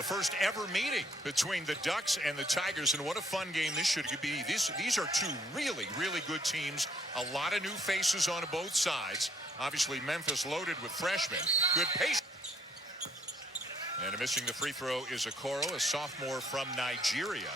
the first ever meeting between the Ducks and the Tigers, and what a fun game this should be. These are two really, really good teams. A lot of new faces on both sides. Obviously, Memphis loaded with freshmen. Good pace. And missing the free throw is Okoro, a sophomore from Nigeria.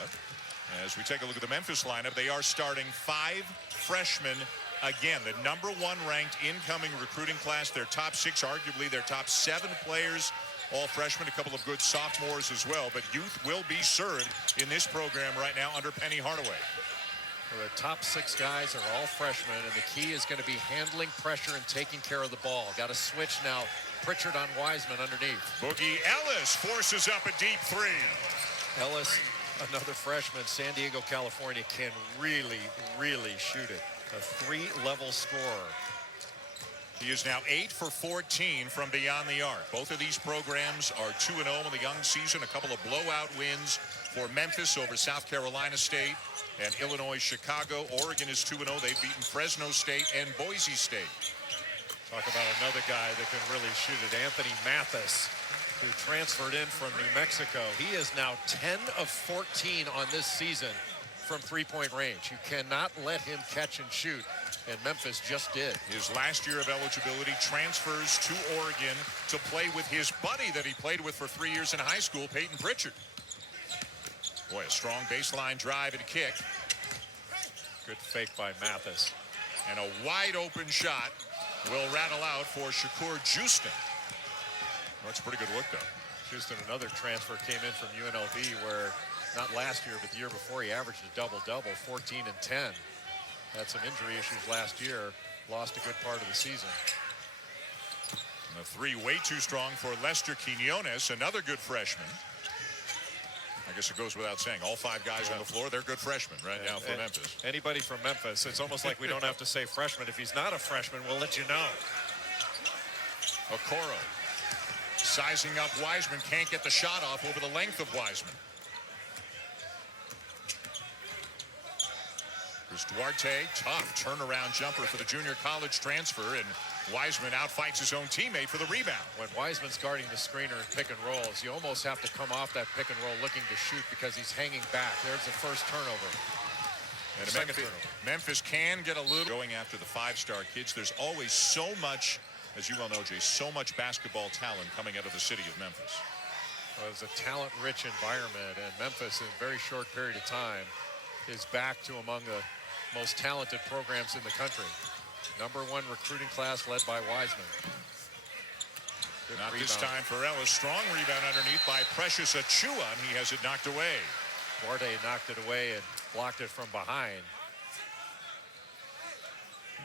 As we take a look at the Memphis lineup, they are starting 5 freshmen. Again, the #1 ranked incoming recruiting class. Their top 6, arguably their top 7 players, all freshmen, a couple of good sophomores as well. But youth will be served in this program right now under Penny Hardaway. Well, the top 6 guys are all freshmen, and the key is going to be handling pressure and taking care of the ball. Got to switch now. Pritchard on Wiseman underneath. Boogie Ellis forces up a deep 3. Ellis, another freshman, San Diego, California, can really, really shoot it. A 3-level scorer. He is now 8 for 14 from beyond the arc. Both of these programs are 2-0 in the young season. A couple of blowout wins for Memphis over South Carolina State and Illinois, Chicago. Oregon is 2-0. They've beaten Fresno State and Boise State. Talk about another guy that can really shoot it. Anthony Mathis, who transferred in from New Mexico. He is now 10 of 14 on this season from three-point range. You cannot let him catch and shoot, and Memphis just did. His last year of eligibility, transfers to Oregon to play with his buddy that he played with for 3 years in high school, Peyton Pritchard. Boy, a strong baseline drive and kick. Good fake by Mathis. And a wide open shot will rattle out for Shakur Houston. That's a pretty good look, though. Houston, another transfer, came in from UNLV, where not last year, but the year before, he averaged a double-double, 14 and 10. Had some injury issues last year, lost a good part of the season. And the 3 way too strong for Lester Quinones, another good freshman. I guess it goes without saying, all 5 guys on the floor, they're good freshmen right now for Memphis. Anybody from Memphis, it's almost like we don't have to say freshman. If he's not a freshman, we'll let you know. Okoro sizing up Wiseman, can't get the shot off over the length of Wiseman. Chris Duarte, tough turnaround jumper for the junior college transfer, and Wiseman outfights his own teammate for the rebound. When Wiseman's guarding the screener in pick and rolls, you almost have to come off that pick and roll looking to shoot because he's hanging back. There's the first turnover. And Memphis can get a little going after the 5-star kids. There's always so much, as you well know, Jay, so much basketball talent coming out of the city of Memphis. Well, it's a talent-rich environment, and Memphis, in a very short period of time, is back to among the most talented programs in the country. #1 recruiting class led by Wiseman. Good Not rebound. this time for Ellis. Strong rebound underneath by Precious Achua, and he has it knocked away. Duarte knocked it away and blocked it from behind.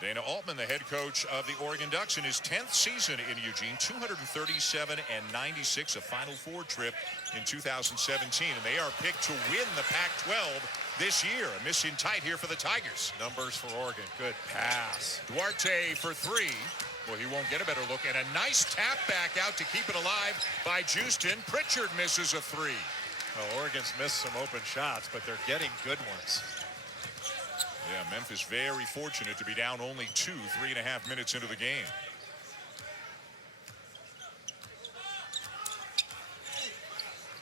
Dana Altman, the head coach of the Oregon Ducks, in his 10th season in Eugene, 237 and 96, a Final Four trip in 2017, and they are picked to win the Pac-12 this year. A miss in tight here for the Tigers. Numbers for Oregon. Good pass. Duarte for 3. Well, he won't get a better look, and a nice tap back out to keep it alive by Houston. Pritchard misses a 3. Well, Oregon's missed some open shots, but they're getting good ones. Yeah, Memphis very fortunate to be down only 3.5 minutes into the game.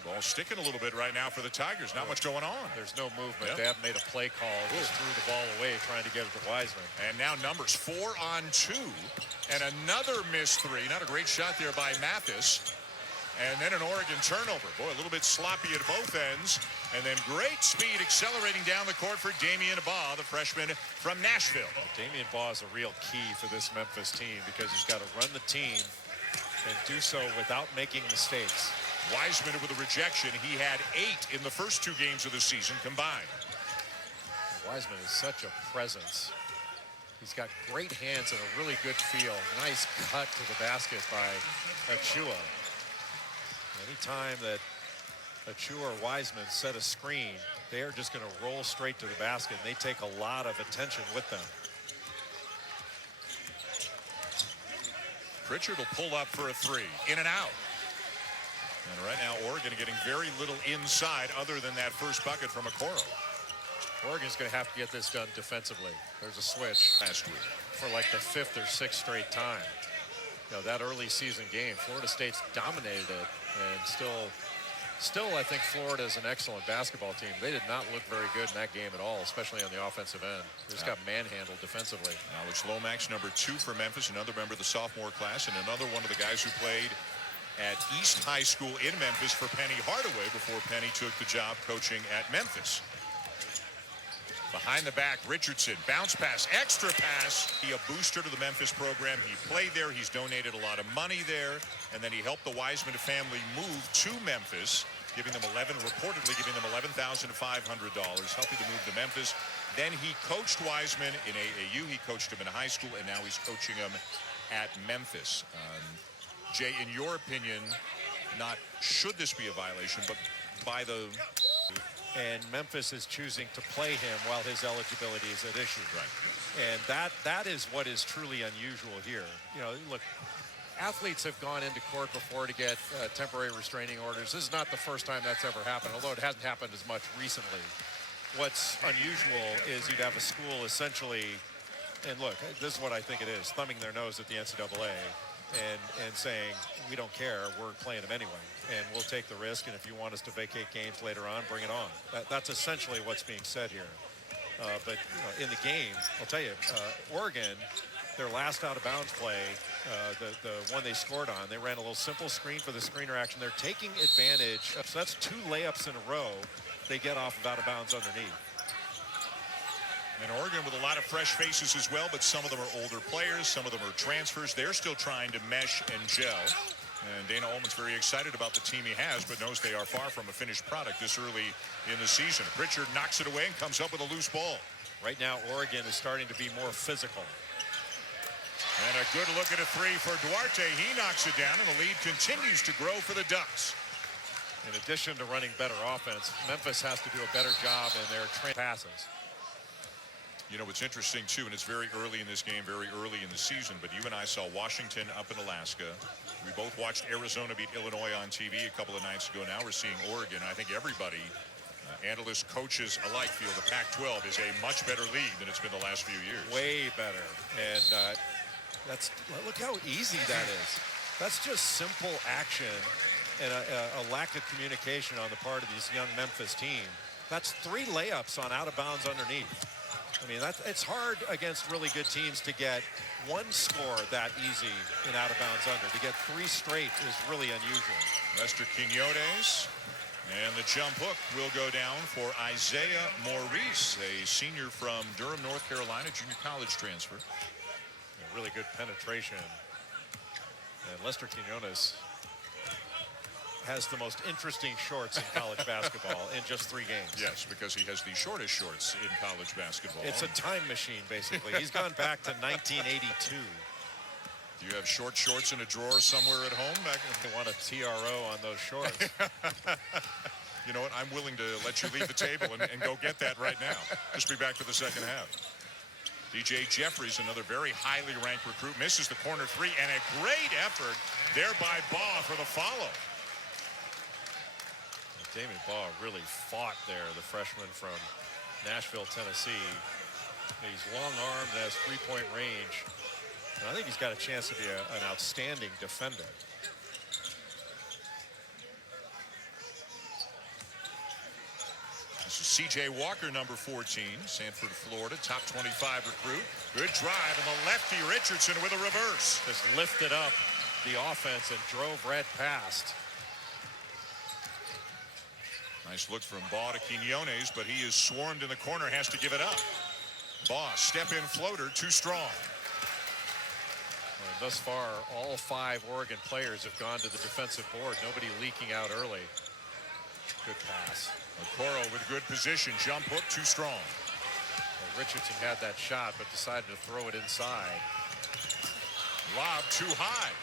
Ball sticking a little bit right now for the Tigers. Not much going on. There's no movement. They haven't made a play call. Just threw the ball away trying to get it to Wiseman. And now numbers 4 on 2. And another missed 3. Not a great shot there by Mathis. And then an Oregon turnover. Boy, a little bit sloppy at both ends. And then great speed accelerating down the court for Damian Baugh, the freshman from Nashville. Damian Baugh is a real key for this Memphis team because he's got to run the team and do so without making mistakes. Wiseman with a rejection. He had 8 in the first 2 games of the season combined. Wiseman is such a presence. He's got great hands and a really good feel. Nice cut to the basket by Achua. Anytime that Achua or Wiseman set a screen, they are just going to roll straight to the basket, and they take a lot of attention with them. Pritchard will pull up for a 3. In and out. And right now, Oregon getting very little inside other than that first bucket from Okoro. Oregon's going to have to get this done defensively. There's a switch Last week for like the 5th or 6th straight time. You know, that early season game, Florida State's dominated it and still Still, I think Florida is an excellent basketball team. They did not look very good in that game at all, especially on the offensive end. They just got manhandled defensively. Alex Lomax, number 2 for Memphis, another member of the sophomore class, and another one of the guys who played at East High School in Memphis for Penny Hardaway before Penny took the job coaching at Memphis. Behind the back, Richardson, bounce pass, extra pass. He a booster to the Memphis program. He played there. He's donated a lot of money there. And then he helped the Wiseman family move to Memphis, reportedly giving them $11,500, helping to move to Memphis. Then he coached Wiseman in AAU. He coached him in high school, and now he's coaching him at Memphis. Jay, in your opinion, not should this be a violation, but by the... And Memphis is choosing to play him while his eligibility is at issue. Right. And that is what is truly unusual here. You know, look, athletes have gone into court before to get temporary restraining orders. This is not the first time that's ever happened, although it hasn't happened as much recently. What's unusual is you'd have a school essentially, and look, this is what I think it is, thumbing their nose at the NCAA and saying, we don't care, we're playing them anyway, and we'll take the risk, and if you want us to vacate games later on, bring it on. That's essentially what's being said here. But in the game, I'll tell you, Oregon, their last out-of-bounds play, the one they scored on, they ran a little simple screen for the screener action. They're taking advantage. So that's 2 layups in a row they get off of out-of-bounds underneath. And Oregon with a lot of fresh faces as well, but some of them are older players, some of them are transfers. They're still trying to mesh and gel. And Dana Ullman's very excited about the team he has, but knows they are far from a finished product this early in the season. Pritchard knocks it away and comes up with a loose ball. Right now, Oregon is starting to be more physical. And a good look at a 3 for Duarte. He knocks it down, and the lead continues to grow for the Ducks. In addition to running better offense, Memphis has to do a better job in their passes. You know, it's interesting, too, and it's very early in this game, very early in the season, but you and I saw Washington up in Alaska. We both watched Arizona beat Illinois on TV a couple of nights ago. Now we're seeing Oregon. I think everybody, analysts, coaches alike, feel the Pac-12 is a much better league than it's been the last few years. Way better. And look how easy that is. That's just simple action and a lack of communication on the part of this young Memphis team. That's 3 layups on out-of-bounds underneath. I mean, it's hard against really good teams to get one score that easy in out-of-bounds under. To get 3 straight is really unusual. Lester Quinones, and the jump hook will go down for Isaiah Maurice, a senior from Durham, North Carolina, junior college transfer. Really good penetration. And Lester Quinones has the most interesting shorts in college basketball in just 3 games. Yes, because he has the shortest shorts in college basketball. It's a time machine, basically. He's gone back to 1982. Do you have short shorts in a drawer somewhere at home? They want a TRO on those shorts. You know what? I'm willing to let you leave the table and go get that right now. Just be back for the second half. DJ Jeffries, another very highly ranked recruit, misses the corner 3, and a great effort there by Baugh for the follow. Damian Baugh really fought there, the freshman from Nashville, Tennessee. He's long-armed, has 3-point range. And I think he's got a chance to be an outstanding defender. This is C.J. Walker, number 14, Sanford, Florida, top 25 recruit. Good drive, and the lefty Richardson with a reverse. Just lifted up the offense and drove Red past. Nice look from Baugh to Quinones, but he is swarmed in the corner, has to give it up. Baugh, step-in floater, too strong. And thus far, all 5 Oregon players have gone to the defensive board. Nobody leaking out early. Good pass. Okoro with good position. Jump hook, too strong. Well, Richardson had that shot, but decided to throw it inside. Lob too high.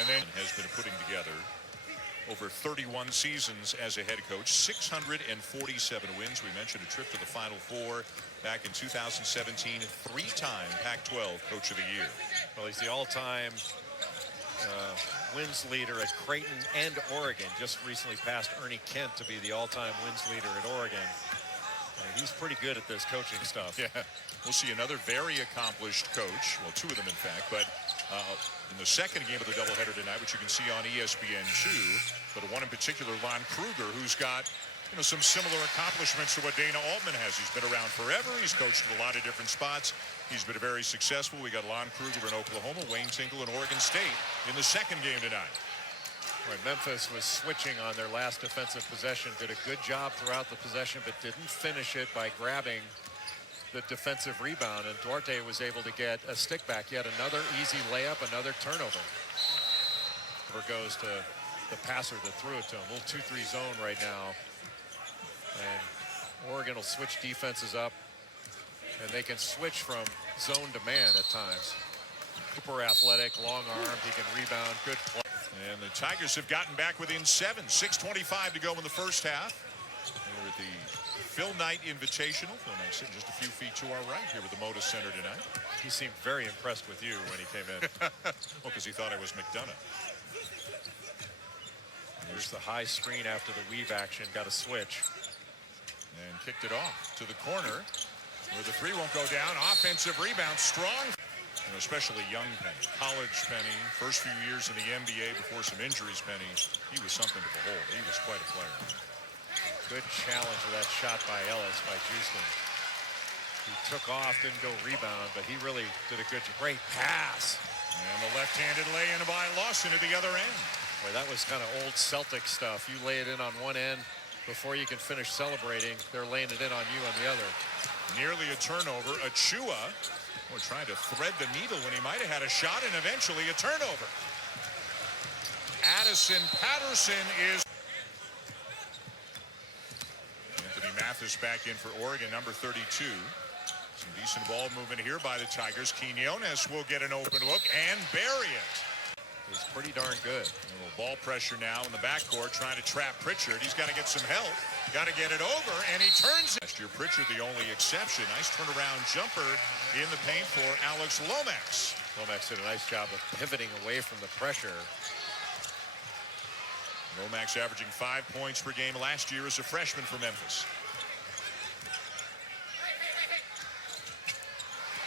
And then has been putting together over 31 seasons as a head coach, 647 wins. We mentioned a trip to the Final Four back in 2017, 3-time Pac-12 Coach of the Year. Well, he's the all-time wins leader at Creighton and Oregon. Just recently passed Ernie Kent to be the all-time wins leader at Oregon. He's pretty good at this coaching stuff. Yeah, we'll see another very accomplished coach. Well, 2 of them, in fact, but in the second game of the doubleheader tonight, which you can see on ESPN2. But one in particular, Lon Kruger, who's got some similar accomplishments to what Dana Altman has. He's been around forever. He's coached at a lot of different spots. He's been very successful. We got Lon Kruger in Oklahoma, Wayne Tinkle in Oregon State in the second game tonight. Right, Memphis was switching on their last defensive possession, did a good job throughout the possession, but didn't finish it by grabbing the defensive rebound, and Duarte was able to get a stick back. Yet another easy layup, another turnover. Over goes to the passer that threw it to him. A little 2-3 zone right now. And Oregon will switch defenses up, and they can switch from zone to man at times. Cooper athletic, long-armed, he can rebound, good play. And the Tigers have gotten back within 7. 6:25 to go in the first half. We're at the Phil Knight Invitational. Phil Knight sitting just a few feet to our right here with the Moda Center tonight. He seemed very impressed with you when he came in. Well, because he thought I was McDonough. Here's the high screen after the weave action. Got a switch. And kicked it off to the corner where the three won't go down. Offensive rebound, strong. Especially young Penny, college Penny, first few years in the NBA before some injuries. Penny, he was something to behold. He was quite a player. Good challenge with that shot by Ellis, by Houston. He took off, didn't go rebound, but he really did a good, great pass. And the left-handed lay-in by Lawson at the other end. Boy, that was kind of old Celtic stuff. You lay it in on one end before you can finish celebrating. They're laying it in on you on the other. Nearly a turnover. Achua, trying to thread the needle when he might have had a shot, and eventually a turnover. Addison Patterson is. Anthony Mathis back in for Oregon, number 32. Some decent ball movement here by the Tigers. Quinones will get an open look and bury it. It's pretty darn good. A little ball pressure now in the backcourt, trying to trap Pritchard. He's got to get some help. Got to get it over, and he turns it. Last year, Pritchard the only exception. Nice turnaround jumper in the paint for Alex Lomax. Lomax did a nice job of pivoting away from the pressure. Lomax averaging 5 points per game last year as a freshman for Memphis.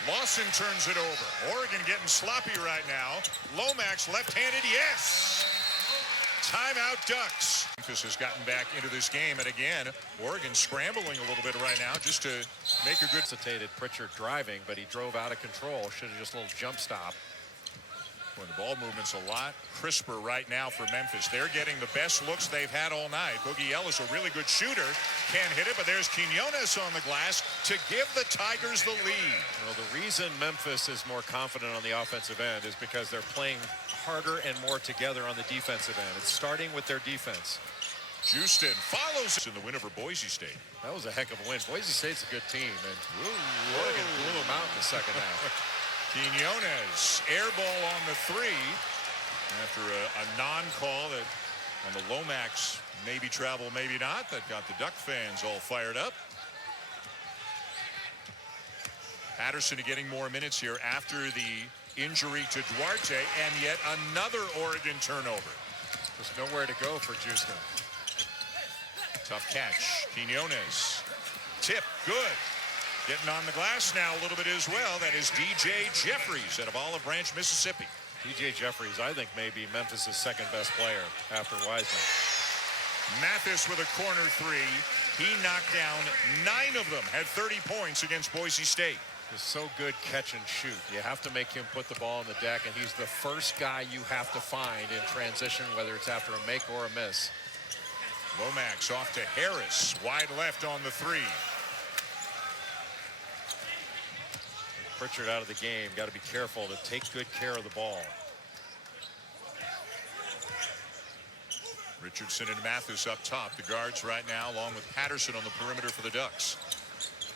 Lawson turns it over. Oregon getting sloppy right now. Lomax left-handed, yes! Timeout Ducks. Memphis has gotten back into this game, and again, Oregon scrambling a little bit right now just to make a good. Hesitated Pritchard driving, but he drove out of control. Should have just a little jump stop. Well, the ball movement's a lot crisper right now for Memphis. They're getting the best looks they've had all night. Boogie Ellis, a really good shooter, can't hit it, but there's Quinones on the glass to give the Tigers the lead. Well, the reason Memphis is more confident on the offensive end is because they're playing harder and more together on the defensive end. It's starting with their defense. Houston follows in the win over Boise State. That was a heck of a win. Boise State's a good team, and Oregon blew them out in the second half. Quinones, air ball on the three after a non-call that on the Lomax, maybe travel, maybe not. That got the Duck fans all fired up. Patterson getting more minutes here after the injury to Duarte, and yet another Oregon turnover. There's nowhere to go for Houston. Tough catch. Quinones. Tip, good. Getting on the glass now a little bit as well. That is DJ Jeffries out of Olive Branch, Mississippi. DJ Jeffries, I think, may be Memphis' second best player after Wiseman. Mathis with a corner three. He knocked down 9 of them. Had 30 points against Boise State. He's so good catch and shoot. You have to make him put the ball on the deck, and he's the first guy you have to find in transition, whether it's after a make or a miss. Lomax off to Harris. Wide left on the three. Pritchard out of the game. Got to be careful to take good care of the ball. Richardson and Mathis up top. The guards right now, along with Patterson on the perimeter for the Ducks.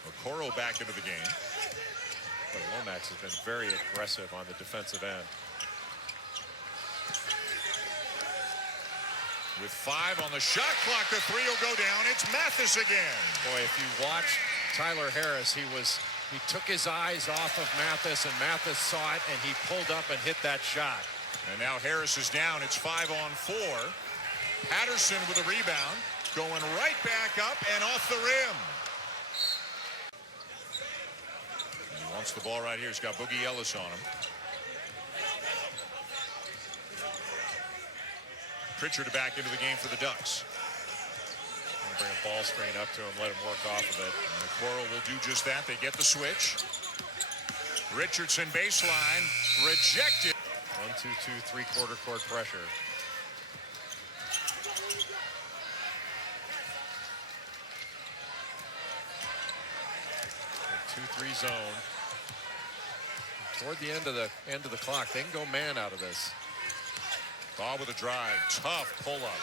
Okoro back into the game. But Lomax has been very aggressive on the defensive end. With 5 on the shot clock, the three will go down. It's Mathis again. Boy, if you watch Tyler Harris, he took his eyes off of Mathis, and Mathis saw it, and he pulled up and hit that shot. And now Harris is down. It's 5 on 4. Patterson with a rebound, going right back up and off the rim. And he wants the ball right here. He's got Boogie Ellis on him. Pritchard back into the game for the Ducks. Bring a ball screen up to him, let him work off of it. And Okoro will do just that. They get the switch. Richardson baseline, rejected. 1-2-2, three-quarter court pressure. 2-3 zone. Toward the end of the clock, they can go man out of this. Ball with a drive, tough pull-up.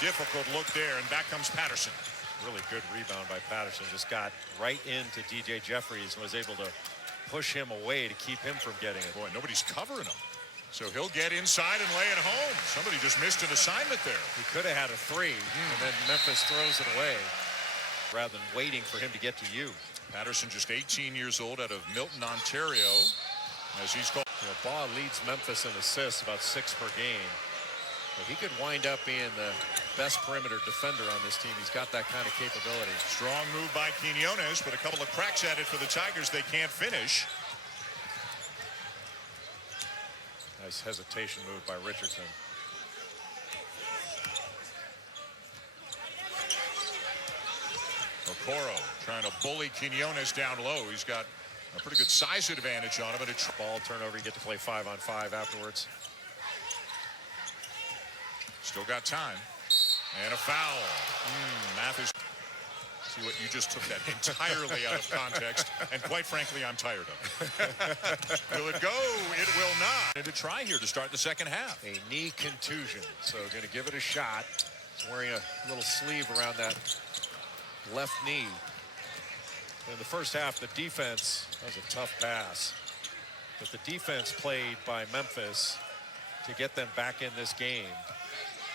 Difficult look there, and back comes Patterson. Really good rebound by Patterson. Just got right into DJ Jeffries and was able to push him away to keep him from getting it. Boy, nobody's covering him. So he'll get inside and lay it home. Somebody just missed an assignment there. He could have had a three, and then Memphis throws it away rather than waiting for him to get to you. Patterson, just 18 years old, out of Milton, Ontario, as he's called. You know, Baugh leads Memphis in assists, about 6 per game. But he could wind up being the best perimeter defender on this team. He's got that kind of capability. Strong move by Quinones, but a couple of cracks at it for the Tigers. They can't finish. Nice hesitation move by Richardson. Okoro trying to bully Quinones down low. He's got a pretty good size advantage on him. And a ball turnover, you get to play 5-on-5 afterwards. Still got time. And a foul. Memphis. See what you just took that entirely out of context. And quite frankly, I'm tired of it. Will it go? It will not. And to try here to start the second half. A knee contusion. So going to give it a shot. He's wearing a little sleeve around that left knee. In the first half, the defense, that was a tough pass. But the defense played by Memphis to get them back in this game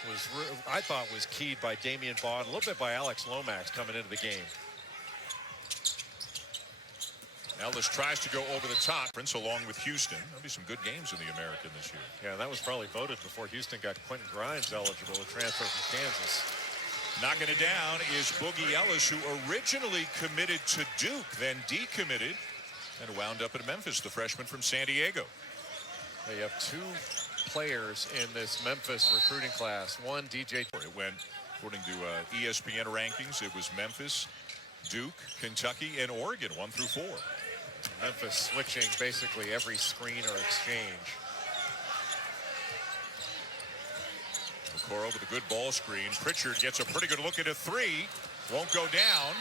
was, I thought, was keyed by Damian Baugh, a little bit by Alex Lomax coming into the game. Ellis tries to go over the top. Prince along with Houston. There'll be some good games in the American this year. Yeah, that was probably voted before Houston got Quentin Grimes eligible to transfer from Kansas. Knocking it down is Boogie Ellis, who originally committed to Duke, then decommitted, and wound up at Memphis, the freshman from San Diego. They have 2 players in this Memphis recruiting class. One, DJ. It went, according to ESPN rankings, it was Memphis, Duke, Kentucky, and Oregon, 1 through 4. Memphis switching basically every screen or exchange. Okoro with a good ball screen. Pritchard gets a pretty good look at a 3. Won't go down.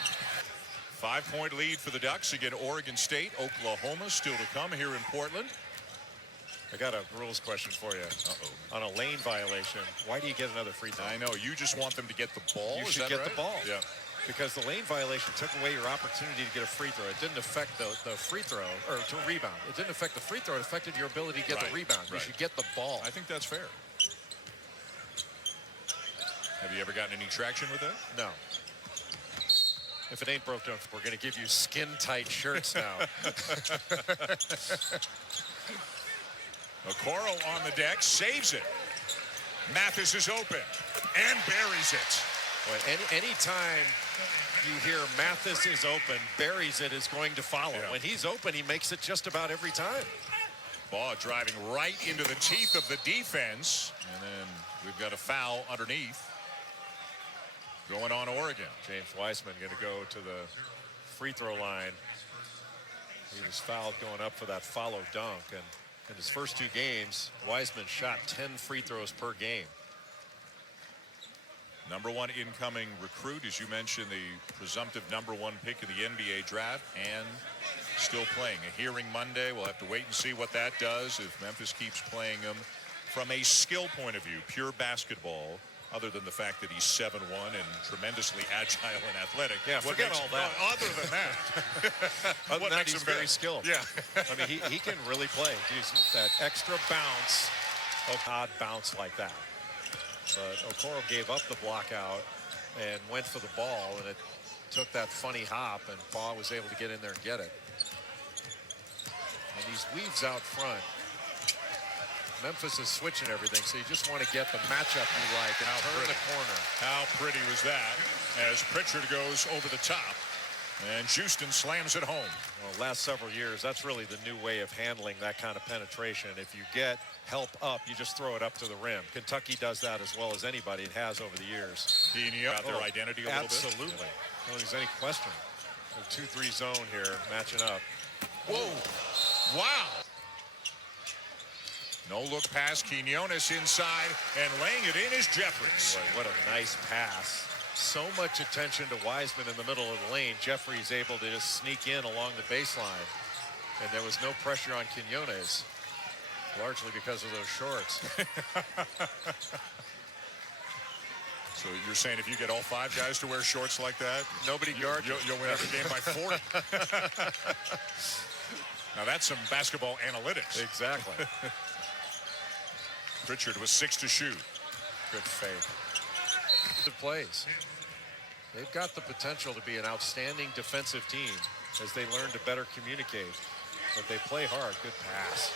5-point lead for the Ducks against Oregon State. Oklahoma still to come here in Portland. I got a rules question for you. On a lane violation, why do you get another free throw? I know, you just want them to get the ball. You Is should that get right? the ball. Yeah. Because the lane violation took away your opportunity to get a free throw. It didn't affect the free throw, or to rebound. It didn't affect the free throw. It affected your ability to get the rebound. You should get the ball. I think that's fair. Have you ever gotten any traction with that? No. If it ain't broke, we're going to give you skin-tight shirts now. Okoro on the deck, saves it. Mathis is open and buries it. Well, anytime you hear Mathis is open, buries it is going to follow. Yeah. When he's open, he makes it just about every time. Baugh driving right into the teeth of the defense. And then we've got a foul underneath. Going on Oregon. James Wiseman going to go to the free throw line. He was fouled going up for that follow dunk. And in his first 2 games, Wiseman shot 10 free throws per game. #1 incoming recruit, as you mentioned, the presumptive #1 pick in the NBA draft, and still playing. A hearing Monday. We'll have to wait and see what that does if Memphis keeps playing him from a skill point of view, pure basketball. Other than the fact that he's 7'1" and tremendously agile and athletic. Yeah, forget all that. Other than that. Other than that, he's very skilled. Yeah. I mean, he can really play. He's that extra bounce, odd bounce like that. But Okoro gave up the block out and went for the ball, and it took that funny hop, and Baugh was able to get in there and get it. And these weaves out front. Memphis is switching everything, so you just want to get the matchup you like and turn the corner. How pretty was that as Pritchard goes over the top and Houston slams it home. Well, last several years, that's really the new way of handling that kind of penetration. If you get help up, you just throw it up to the rim. Kentucky does that as well as anybody. It has over the years. Got their identity a little bit. Absolutely. I don't think there's any question. A 2-3 zone here, matching up. Whoa. Wow. No look pass. Quinones inside, and laying it in is Jeffries. Boy, what a nice pass. So much attention to Wiseman in the middle of the lane. Jeffries able to just sneak in along the baseline. And there was no pressure on Quinones, largely because of those shorts. So you're saying if you get all 5 guys to wear shorts like that, nobody guards you. You'll win every game by 40. Now that's some basketball analytics. Exactly. Pritchard with 6 to shoot. Good fake. Good plays. They've got the potential to be an outstanding defensive team as they learn to better communicate. But they play hard. Good pass.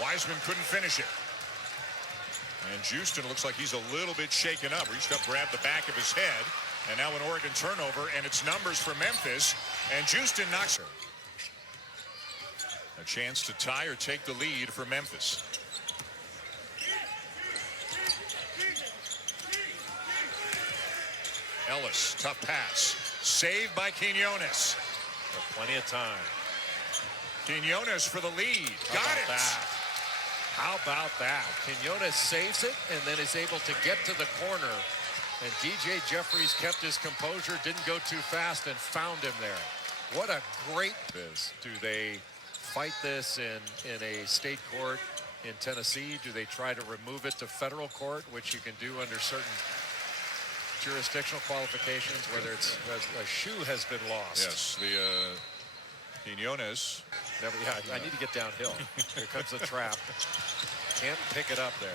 Wiseman couldn't finish it. And Houston looks like he's a little bit shaken up. Reached up, grabbed the back of his head. And now an Oregon turnover, and it's numbers for Memphis. And Houston knocks her. A chance to tie or take the lead for Memphis. Ellis, tough pass. Saved by Quinones. Plenty of time. Quinones for the lead. Got it. How about that? Quinones saves it and then is able to get to the corner. And DJ Jeffries kept his composure, didn't go too fast, and found him there. What a great is. Do they fight this in a state court in Tennessee? Do they try to remove it to federal court, which you can do under certain jurisdictional qualifications, whether it's a shoe has been lost? Yes, the Quinones. Yeah, I need to get downhill. Here comes the trap. Can't pick it up there.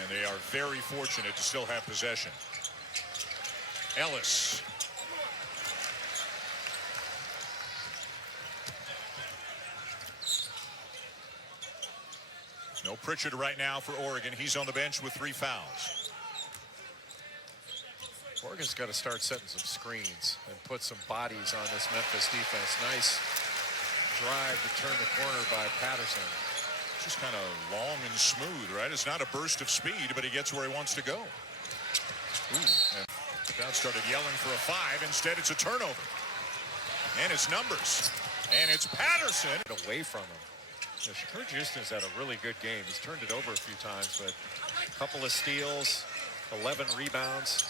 And they are very fortunate to still have possession. Ellis. No Pritchard right now for Oregon. He's on the bench with 3 fouls. Oregon's got to start setting some screens and put some bodies on this Memphis defense. Nice drive to turn the corner by Patterson. Just kind of long and smooth, right? It's not a burst of speed, but he gets where he wants to go. Ooh. And the crowd started yelling for a 5. Instead, it's a turnover. And it's numbers. And it's Patterson. Away from him. You know, Shakur Houston's had a really good game. He's turned it over a few times, but a couple of steals, 11 rebounds,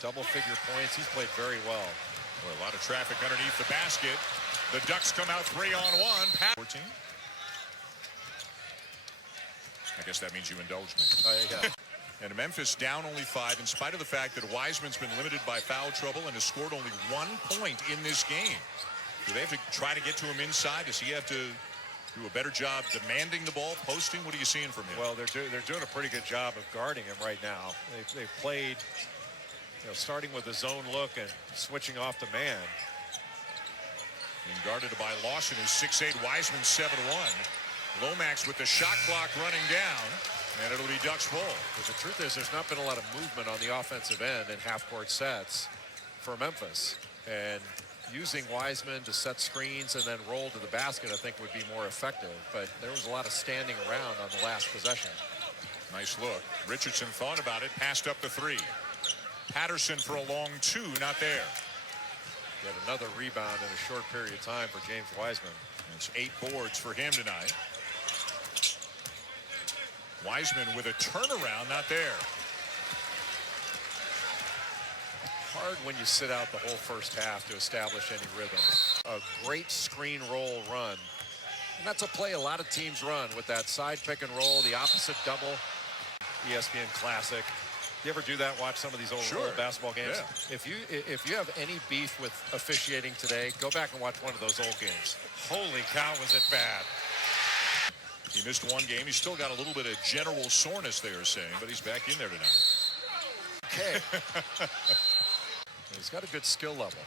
double-figure points. He's played very well. Boy, a lot of traffic underneath the basket. The Ducks come out 3-on-1. 14. I guess that means you indulge me. Yeah. And Memphis down only 5 in spite of the fact that Wiseman's been limited by foul trouble and has scored only 1 point in this game. Do they have to try to get to him inside? Does he have to do a better job demanding the ball, posting? What are you seeing from him? Well, they're doing a pretty good job of guarding him right now. They've played, starting with a zone look and switching off the man. Being guarded by Lawson, who's 6'8", Wiseman 7'1". Lomax with the shot clock running down, and it'll be Ducks ball. But the truth is, there's not been a lot of movement on the offensive end in half-court sets for Memphis. And using Wiseman to set screens and then roll to the basket, I think, would be more effective. But there was a lot of standing around on the last possession. Nice look. Richardson thought about it, passed up the 3. Patterson for a long 2, not there. Yet another rebound in a short period of time for James Wiseman. It's 8 boards for him tonight. Wiseman with a turnaround, not there. Hard when you sit out the whole first half to establish any rhythm. A great screen roll run. And that's a play a lot of teams run with that side pick and roll, the opposite double. ESPN Classic. You ever do that? Watch some of these old basketball games? Yeah. If you have any beef with officiating today, go back and watch one of those old games. Holy cow, was it bad. He missed 1 game. He's still got a little bit of general soreness, they are saying, but he's back in there tonight. Okay. He's got a good skill level.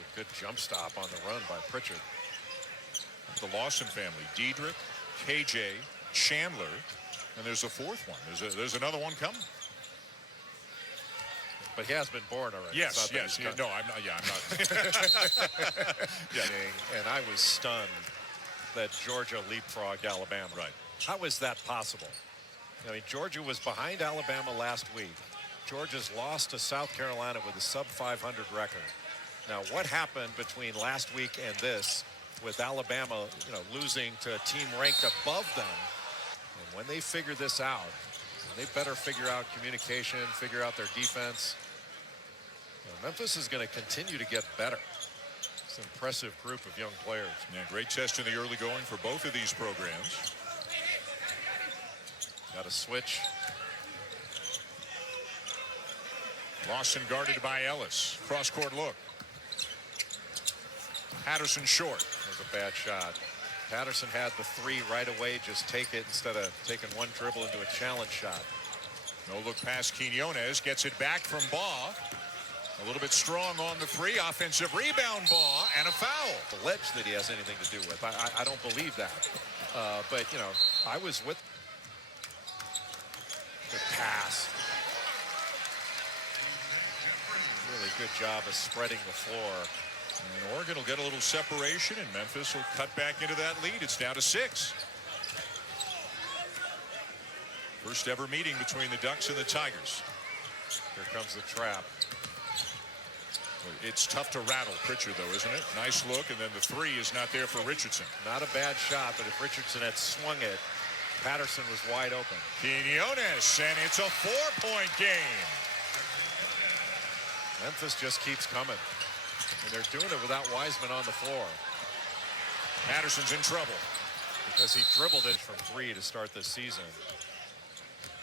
A good jump stop on the run by Pritchard. The Lawson family, Diedrich, KJ, Chandler, and there's a 4th one. There's another one coming. But he has been born already. Yes. No, I'm not. Yeah, I'm not. Yeah. And I was stunned that Georgia leapfrogged Alabama. Right. How is that possible? I mean, Georgia was behind Alabama last week. Georgia's lost to South Carolina with a sub-500 record. Now, what happened between last week and this with Alabama, losing to a team ranked above them? And when they figure this out, they better figure out communication, figure out their defense. Memphis is going to continue to get better. It's an impressive group of young players. Yeah, great test in the early going for both of these programs. Got a switch. Lawson guarded by Ellis. Cross-court look. Patterson short. That was a bad shot. Patterson had the three right away. Just take it instead of taking one dribble into a challenge shot. No look past Quinones. Gets it back from Baugh. A little bit strong on the three. Offensive rebound, Baugh, and a foul. Alleged that he has anything to do with. I don't believe that. But, I was with. Good pass. Really good job of spreading the floor. And Oregon will get a little separation, and Memphis will cut back into that lead. It's now to 6. First ever meeting between the Ducks and the Tigers. Here comes the trap. It's tough to rattle Pritchard, though, isn't it? Nice look, and then the three is not there for Richardson. Not a bad shot, but if Richardson had swung it, Patterson was wide open. Quinones, and it's a 4-point game. Memphis just keeps coming. And they're doing it without Wiseman on the floor. Patterson's in trouble. Because he dribbled it from 3 to start this season.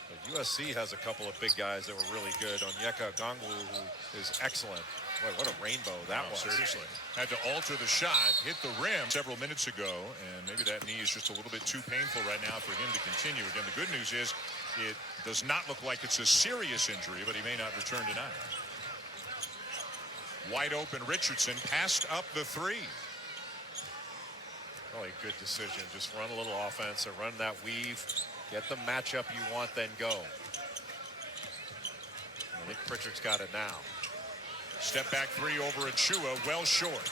But USC has a couple of big guys that were really good. Onyeka Okongwu, who is excellent. Boy, what a rainbow that was. Seriously. Had to alter the shot, hit the rim several minutes ago, and maybe that knee is just a little bit too painful right now for him to continue. Again, the good news is it does not look like it's a serious injury, but he may not return tonight. Wide open Richardson passed up the three. Probably a good decision. Just run a little offense or run that weave. Get the matchup you want, then go. I think Pritchard's got it now. Step back three over Achua, well short.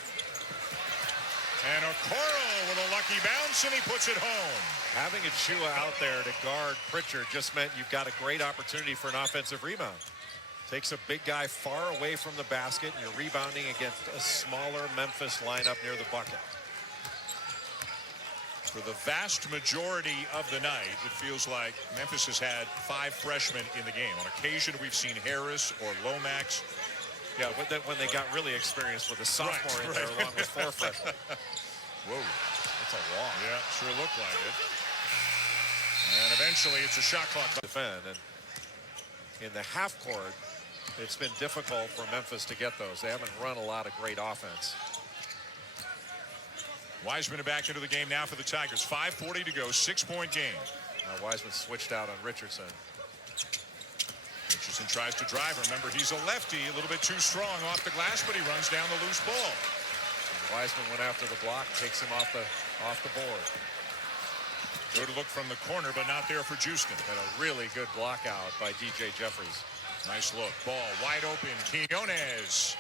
And Okoro with a lucky bounce, and he puts it home. Having Achua out there to guard Pritchard just meant you've got a great opportunity for an offensive rebound. Takes a big guy far away from the basket, and you're rebounding against a smaller Memphis lineup near the bucket. For the vast majority of the night, it feels like Memphis has had 5 freshmen in the game. On occasion, we've seen Harris or Lomax. Yeah, but then when they got really experienced with a sophomore in there along with 4 freshmen. Whoa. That's a walk. Yeah, sure looked like it. And eventually, it's a shot clock. Defend. And in the half court, it's been difficult for Memphis to get those. They haven't run a lot of great offense. Wiseman back into the game now for the Tigers. 5:40 to go, 6-point game. Now Wiseman switched out on Richardson. Richardson tries to drive. Remember, he's a lefty, a little bit too strong off the glass, but he runs down the loose ball. And Wiseman went after the block, takes him off the board. Good look from the corner, but not there for Houston. And a really good block out by DJ Jeffries. Nice look. Ball wide open. Quinones.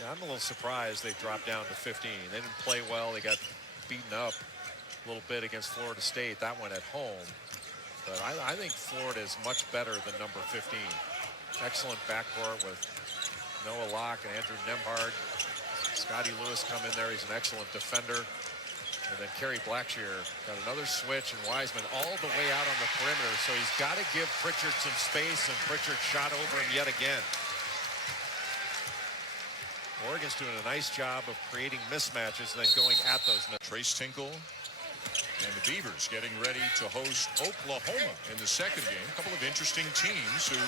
Yeah, I'm a little surprised they dropped down to 15. They didn't play well. They got beaten up a little bit against Florida State. That one at home. But I think Florida is much better than number 15. Excellent backcourt with Noah Locke and Andrew Nembhard. Scotty Lewis come in there. He's an excellent defender. And then Kerry Blackshear got another switch, and Wiseman all the way out on the perimeter. So he's got to give Pritchard some space, and Pritchard shot over him yet again. Oregon's doing a nice job of creating mismatches and then going at those. Trace Tinkle and the Beavers getting ready to host Oklahoma in the second game. A couple of interesting teams who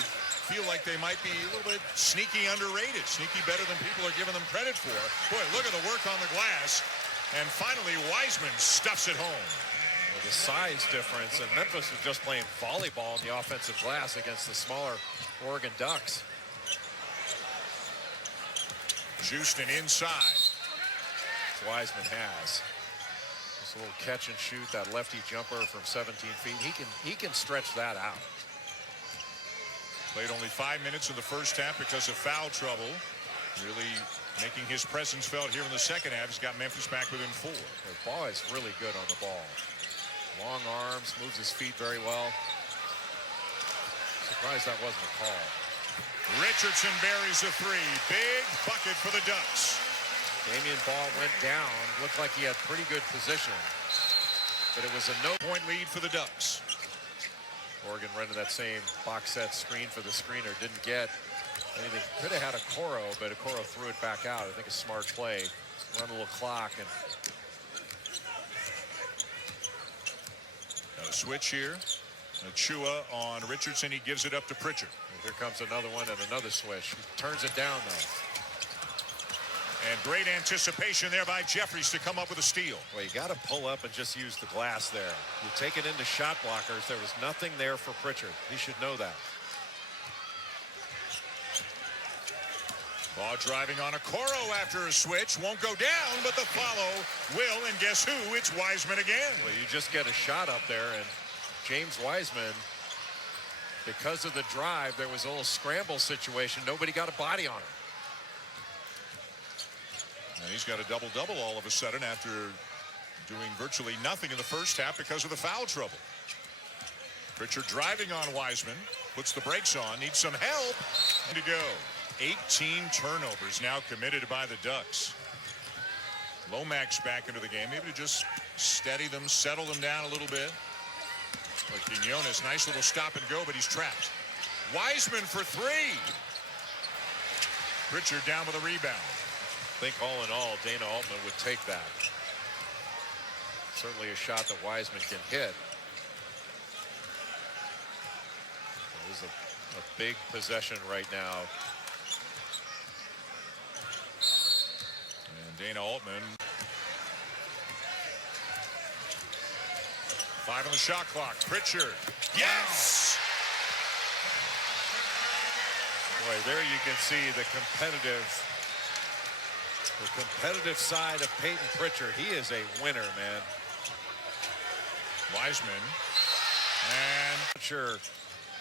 feel like they might be a little bit sneaky underrated, sneaky better than people are giving them credit for. Boy, look at the work on the glass. And finally, Wiseman stuffs it home. Well, the size difference, and Memphis was just playing volleyball in the offensive glass against the smaller Oregon Ducks. Houston inside. Wiseman has this little catch and shoot, that lefty jumper from 17 feet. He can stretch that out. Played only 5 minutes in the first half because of foul trouble. Really making his presence felt here in the second half. He's got Memphis back within 4. The ball is really good on the ball. Long arms, moves his feet very well. Surprised that wasn't a call. Richardson buries a 3. Big bucket for the Ducks. Damian Ball went down. Looked like he had pretty good position. But it was a no-point Lead for the Ducks. Oregon running that same box set screen for the screener. Didn't get anything. Could have had a Okoro, but Okoro threw it back out. I think a smart play. Run a little clock. And a switch here. Achua on Richardson. He gives it up to Pritchard. here comes another one and another switch. He turns it down, though. And great anticipation there by Jeffries to come up with a steal. Well, you got to pull up and just use the glass there. You take it into shot blockers. There was nothing there for Pritchard. He should know that. Ball driving on Okoro after a switch. Won't go down, but the follow will. And guess who? It's Wiseman again. Well, you just get a shot up there, and James Wiseman, because of the drive, there was a little scramble situation. Nobody got a body on him. And he's got a double-double all of a sudden after doing virtually nothing in the first half because of the foul trouble. Pritchard driving on Wiseman, puts the brakes on, needs some help. To go. 18 turnovers now committed by the Ducks. Lomax back into the game, maybe to just steady them, settle them down a little bit. But Quinones, nice little stop and go, but he's trapped. Wiseman for 3. Pritchard down with a rebound. I think all in all, Dana Altman would take that. Certainly a shot that Wiseman can hit. This is a big possession right now. And Dana Altman. 5 on the shot clock. Pritchard. Yes! Boy, there you can see the competitive side of Peyton Pritchard. He is a winner, man. Wiseman. And Not sure.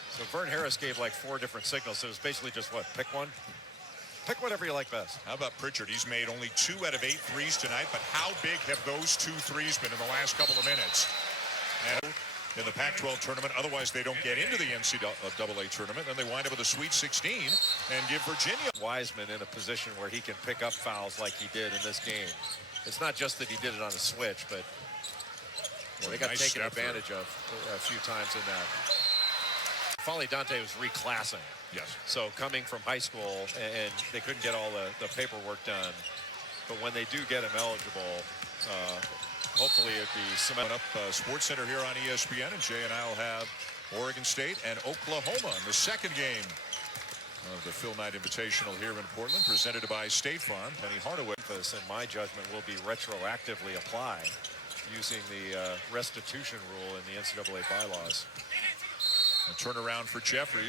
So Vern Harris gave like 4 different signals. So it was basically just what? Pick one? Pick whatever you like best. how about Pritchard? He's made only 2 out of 8 threes tonight, but how big have those 2 threes been in the last couple of minutes? And in the Pac-12 tournament, otherwise they don't get into the NCAA tournament, then they wind up with a Sweet 16 and give Virginia. Wiseman in a position where he can pick up fouls like he did in this game. It's not just that he did it on a switch, but they got Nice taken step advantage of a few times in that. Folly Dante was reclassing. Yes. So coming from high school, and they couldn't get all the paperwork done. But when they do get him eligible, hopefully it'd be Coming up, Sports Center here on ESPN, and Jay and I will have Oregon State and Oklahoma in the second game of the Phil Knight Invitational here in Portland, presented by State Farm. Penny Hardaway. Memphis, in my judgment, will be retroactively applied using the restitution rule in the NCAA bylaws. A turnaround for Jeffries.